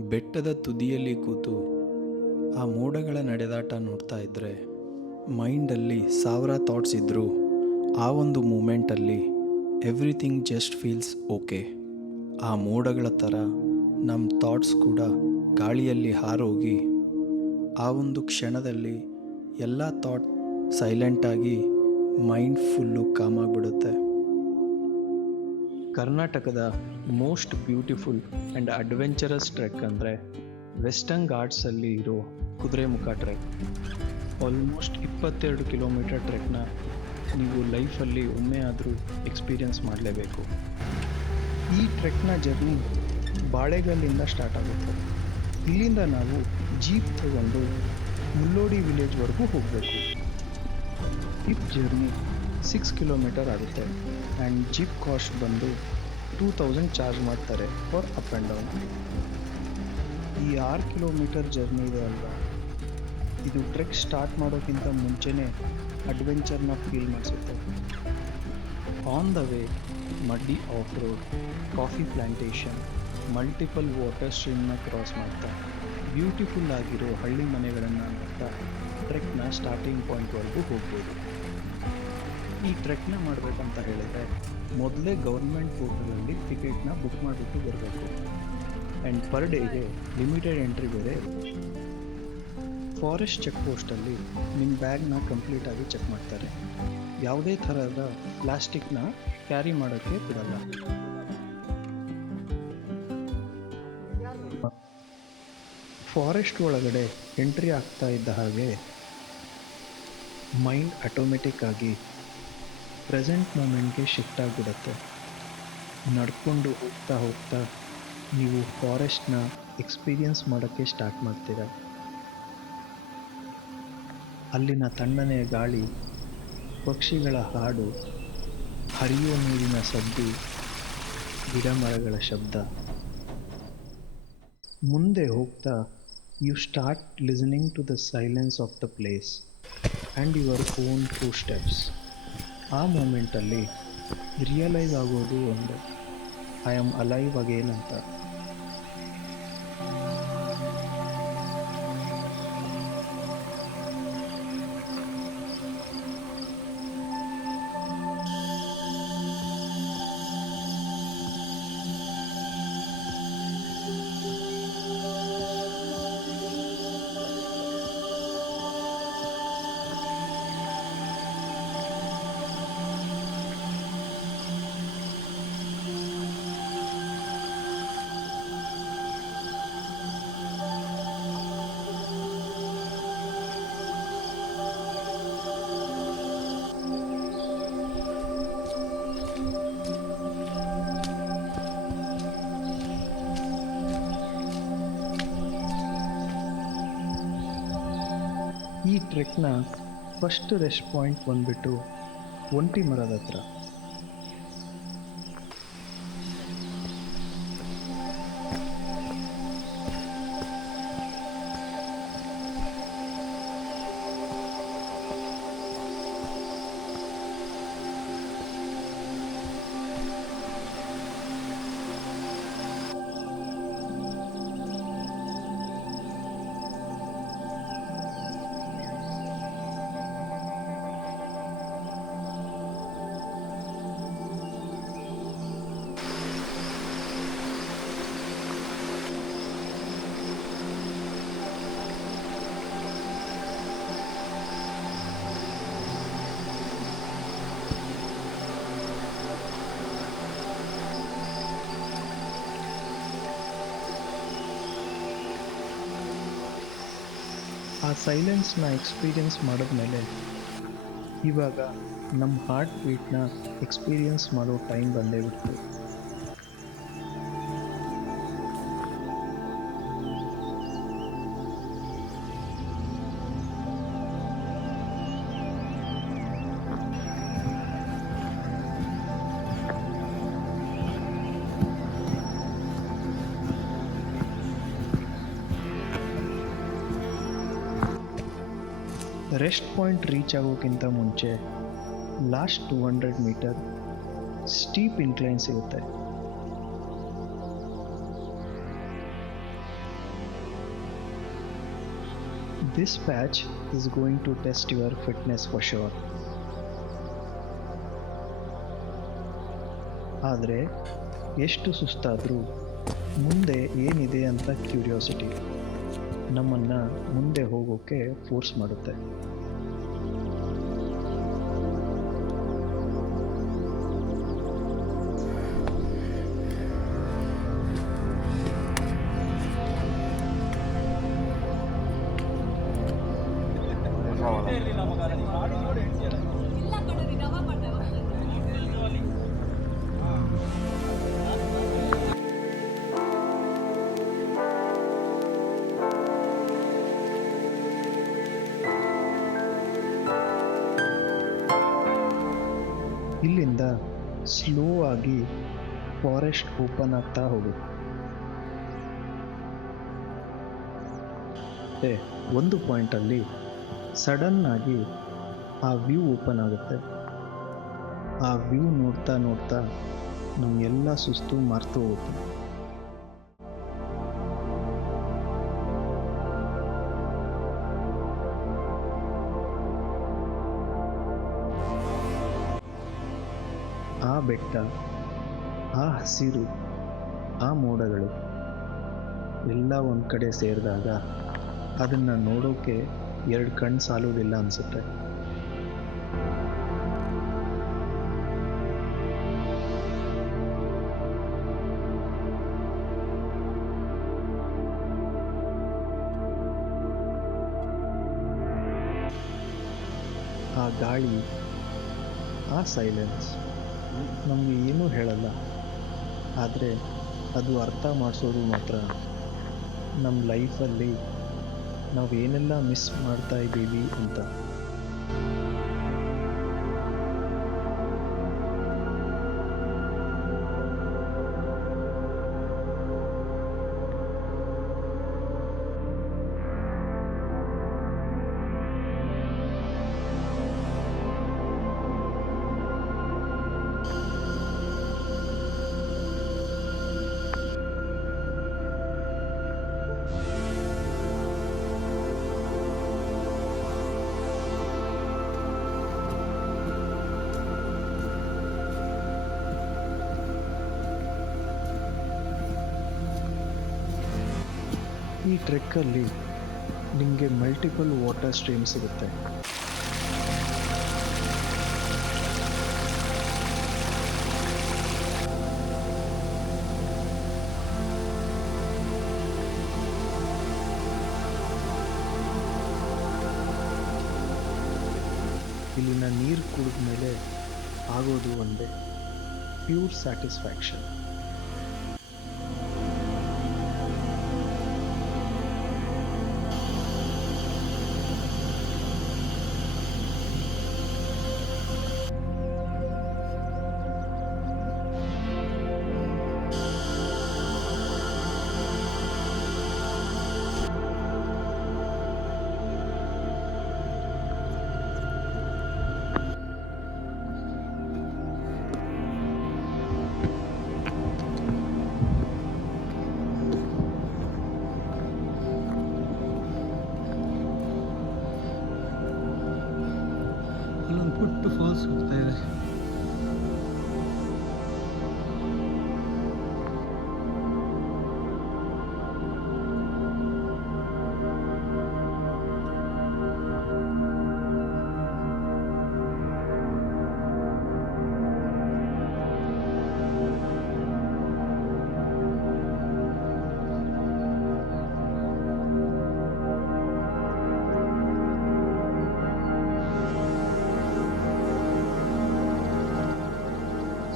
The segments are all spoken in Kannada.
ಬೆಟ್ಟದ ತುದಿಯಲ್ಲಿ ಕೂತು ಆ ಮೋಡಗಳ ನಡೆದಾಟ ನೋಡ್ತಾ ಇದ್ದರೆ ಮೈಂಡಲ್ಲಿ ಸಾವಿರ ಥಾಟ್ಸ್ ಇದ್ದರೂ ಆ ಒಂದು ಮೂಮೆಂಟಲ್ಲಿ ಎವ್ರಿಥಿಂಗ್ ಜಸ್ಟ್ ಫೀಲ್ಸ್ ಓಕೆ. ಆ ಮೋಡಗಳ ಥರ ನಮ್ಮ ಥಾಟ್ಸ್ ಕೂಡ ಗಾಳಿಯಲ್ಲಿ ಹಾರೋಗಿ ಆ ಒಂದು ಕ್ಷಣದಲ್ಲಿ ಎಲ್ಲ ಥಾಟ್ ಸೈಲೆಂಟಾಗಿ ಮೈಂಡ್ ಫುಲ್ಲು ಕಾಮಾಗಿಬಿಡುತ್ತೆ. ಕರ್ನಾಟಕದ most beautiful and adventurous trek ಅಂದರೆ ವೆಸ್ಟರ್ನ್ ಘಾಟ್ಸಲ್ಲಿ ಇರೋ ಕುದುರೆಮುಖ ಟ್ರೆಕ್. ಆಲ್ಮೋಸ್ಟ್ 22 ಕಿಲೋಮೀಟರ್ ಟ್ರೆಕ್ನ ನೀವು ಲೈಫಲ್ಲಿ ಒಮ್ಮೆ ಆದರೂ ಎಕ್ಸ್ಪೀರಿಯನ್ಸ್ ಮಾಡಲೇಬೇಕು. ಈ ಟ್ರೆಕ್ನ ಜರ್ನಿ ಬಾಳೆಗಲ್ಲಿಂದ ಸ್ಟಾರ್ಟ್ ಆಗುತ್ತೆ. ಇಲ್ಲಿಂದ ನಾವು ಜೀಪ್ ತಗೊಂಡು ಮುಲ್ಲೋಡಿ ವಿಲೇಜ್ವರೆಗೂ ಹೋಗಬೇಕು. ಈ ಜರ್ನಿ 6 ಕಿಲೋಮೀಟರ್ ಆಗುತ್ತೆ ಆ್ಯಂಡ್ ಜೀಪ್ ಕಾಸ್ಟ್ ಬಂದು 2000 ಚಾರ್ಜ್ ಮಾಡ್ತಾರೆ ಫಾರ್ ಅಪ್ ಆ್ಯಂಡ್ ಡೌನ್. ಈ 6 ಕಿಲೋಮೀಟರ್ ಜರ್ನಿ ಇದೆ ಅಲ್ವಾ, ಇದು ಟ್ರೆಕ್ ಸ್ಟಾರ್ಟ್ ಮಾಡೋಕ್ಕಿಂತ ಮುಂಚೆನೇ ಅಡ್ವೆಂಚರ್ನ ಫೀಲ್ ಮಾಡಿಸುತ್ತೆ. On the way muddy off road, coffee plantation, multiple water ಸ್ಟ್ರೀಮ್ನ ಕ್ರಾಸ್ ಮಾಡ್ತಾ ಬ್ಯೂಟಿಫುಲ್ ಆಗಿರೋ ಹಳ್ಳಿ ಮನೆಗಳನ್ನು ನೋಡ್ತಾ ಟ್ರೆಕ್ನ ಸ್ಟಾರ್ಟಿಂಗ್ ಪಾಯಿಂಟ್ವರೆಗೂ ಹೋಗ್ಬೋದು. ಈ ಟ್ರೆಕ್ನ ಮಾಡಬೇಕಂತ ಹೇಳಿದರೆ ಮೊದಲೇ ಗೌರ್ಮೆಂಟ್ ಪೋರ್ಟಲಲ್ಲಿ ಟಿಕೆಟ್ನ ಬುಕ್ ಮಾಡಿಬಿಟ್ಟು ಬರಬೇಕು ಆ್ಯಂಡ್ ಪರ್ ಡೇಗೆ ಲಿಮಿಟೆಡ್ ಎಂಟ್ರಿ ಬೇರೆ. ಫಾರೆಸ್ಟ್ ಚೆಕ್ ಪೋಸ್ಟಲ್ಲಿ ನಿಮ್ಮ ಬ್ಯಾಗ್ನ ಕಂಪ್ಲೀಟಾಗಿ ಚೆಕ್ ಮಾಡ್ತಾರೆ. ಯಾವುದೇ ಥರದ ಪ್ಲಾಸ್ಟಿಕ್ನ ಕ್ಯಾರಿ ಮಾಡೋಕ್ಕೆ ಬಿಡಲ್ಲ. ಫಾರೆಸ್ಟ್ ಒಳಗಡೆ ಎಂಟ್ರಿ ಆಗ್ತಾ ಇದ್ದ ಹಾಗೆ ಮೈಂಡ್ ಆಟೋಮೆಟಿಕ್ ಆಗಿ ಪ್ರೆಸೆಂಟ್ ಮೂಮೆಂಟ್ಗೆ ಶಿಫ್ಟ್ ಆಗಿಬಿಡುತ್ತೆ. ನಡ್ಕೊಂಡು ಹೋಗ್ತಾ ಹೋಗ್ತಾ ನೀವು ಫಾರೆಸ್ಟ್ನ ಎಕ್ಸ್ಪೀರಿಯನ್ಸ್ ಮಾಡೋಕ್ಕೆ ಸ್ಟಾರ್ಟ್ ಮಾಡ್ತೀರ. ಅಲ್ಲಿನ ತಣ್ಣನೆಯ ಗಾಳಿ, ಪಕ್ಷಿಗಳ ಹಾಡು, ಹರಿಯುವ ನೀರಿನ ಸದ್ದು, ಗಿಡ ಮರಗಳ ಶಬ್ದ. ಮುಂದೆ ಹೋಗ್ತಾ you start listening to the silence of the place and your own two steps. ಆ ಮೂಮೆಂಟಲ್ಲಿ ರಿಯಲೈಸ್ ಆಗೋದು ಒಂದು, ಐ ಆಮ್ ಅಲೈವ್ ಅಗೇನ್ ಅಂತ. ಈ ಟ್ರೆಕ್ನ ಫಸ್ಟ್ ರೆಸ್ಟ್ ಪಾಯಿಂಟ್ ಬಂದ್ಬಿಟ್ಟು ಒಂಟಿ ಮರದ ಹತ್ರ. ಆ ಸೈಲೆನ್ಸ್ನ ಎಕ್ಸ್ಪೀರಿಯನ್ಸ್ ಮಾಡಿದ್ಮೇಲೆ ಇವಾಗ ನಮ್ಮ ಹಾರ್ಟ್ ಬೀಟ್ನ ಎಕ್ಸ್ಪೀರಿಯನ್ಸ್ ಮಾಡೋ ಟೈಮ್ ಬಂದೇ ಬಿಡ್ತು. ರೆಸ್ಟ್ ಪಾಯಿಂಟ್ ರೀಚ್ ಆಗೋಕ್ಕಿಂತ ಮುಂಚೆ ಲಾಸ್ಟ್ 200 ಮೀಟರ್ ಸ್ಟೀಪ್ ಇನ್ಕ್ಲೈನ್ ಸಿಗುತ್ತೆ. This patch is going to test your fitness for sure. ಆದರೆ ಎಷ್ಟು ಸುಸ್ತಾದರೂ ಮುಂದೆ ಏನಿದೆ ಅಂತ ಕ್ಯೂರಿಯಾಸಿಟಿ ನಮ್ಮನ್ನು ಮುಂದೆ ಹೋಗೋಕ್ಕೆ ಫೋರ್ಸ್ ಮಾಡುತ್ತೆ. ಇಲ್ಲಿಂದ ಸ್ಲೋ ಆಗಿ ಫಾರೆಸ್ಟ್ ಓಪನ್ ಆಗ್ತಾ ಹೋಗುತ್ತೆ. ಒಂದು ಪಾಯಿಂಟಲ್ಲಿ ಸಡನ್ ಆಗಿ ಆ ವ್ಯೂ ಓಪನ್ ಆಗುತ್ತೆ. ಆ ವ್ಯೂ ನೋಡ್ತಾ ನೋಡ್ತಾ ನಮ್ಗೆಲ್ಲ ಸುಸ್ತು ಮರ್ತು ಹೋಗುತ್ತೆ. ಆ ಬೆಟ್ಟ, ಆ ಹಸಿರು, ಆ ಮೋಡಗಳು ಎಲ್ಲ ಒಂದು ಕಡೆ ಸೇರಿದಾಗ ಅದನ್ನು ನೋಡೋಕೆ ಎರಡು ಕಣ್ಣು ಸಾಲೋದಿಲ್ಲ ಅನಿಸುತ್ತೆ. ಆ ಗಾಳಿ, ಆ ಸೈಲೆನ್ಸ್ ನಮಗೆ ಏನೂ ಹೇಳಲ್ಲ, ಆದರೆ ಅದು ಅರ್ಥ ಮಾಡಿಸೋದು ಮಾತ್ರ ನಮ್ಮ ಲೈಫಲ್ಲಿ ನಾವೇನೆಲ್ಲ ಮಿಸ್ ಮಾಡ್ತಾ ಇದ್ದೀವಿ ಅಂತ. ಈ ಟ್ರೆಕ್ಕಲ್ಲಿ ನಿಮಗೆ ಮಲ್ಟಿಪಲ್ ವಾಟರ್ ಸ್ಟ್ರೀಮ್ ಸಿಗುತ್ತೆ. ಇಲ್ಲಿನ ನೀರು ಕುಡಿದ ಮೇಲೆ ಆಗೋದು ಒಂದೇ, ಪ್ಯೂರ್ ಸ್ಯಾಟಿಸ್ಫ್ಯಾಕ್ಷನ್. ಅಲ್ಲೊಂದು ಪುಟ್ಟ ಫಾಲ್ಸ್ ಹೋಗ್ತಾ ಇದೆ.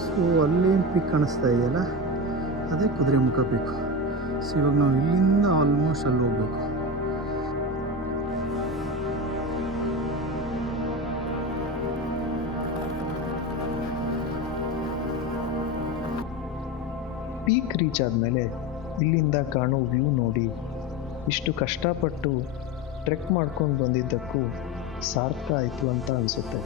ಸೊ ಅಲ್ಲೇನು ಪಿಕ್ ಕಾಣಿಸ್ತಾ ಇದೆಯಲ್ಲ, ಅದೇ ಕುದುರೆಮುಖ ಪಿಕ್. ಸೊ ಇವಾಗ ನಾವು ಇಲ್ಲಿಂದ ಆಲ್ಮೋಸ್ಟ್ ಅಲ್ಲಿ ಹೋಗ್ಬೇಕು. ಪೀಕ್ ರೀಚ್ ಆದಮೇಲೆ ಇಲ್ಲಿಂದ ಕಾಣೋ ವ್ಯೂ ನೋಡಿ ಇಷ್ಟು ಕಷ್ಟಪಟ್ಟು ಟ್ರೆಕ್ ಮಾಡ್ಕೊಂಡು ಬಂದಿದ್ದಕ್ಕೂ ಸಾರ್ಥಕ ಆಯಿತು ಅಂತ ಅನಿಸುತ್ತೆ.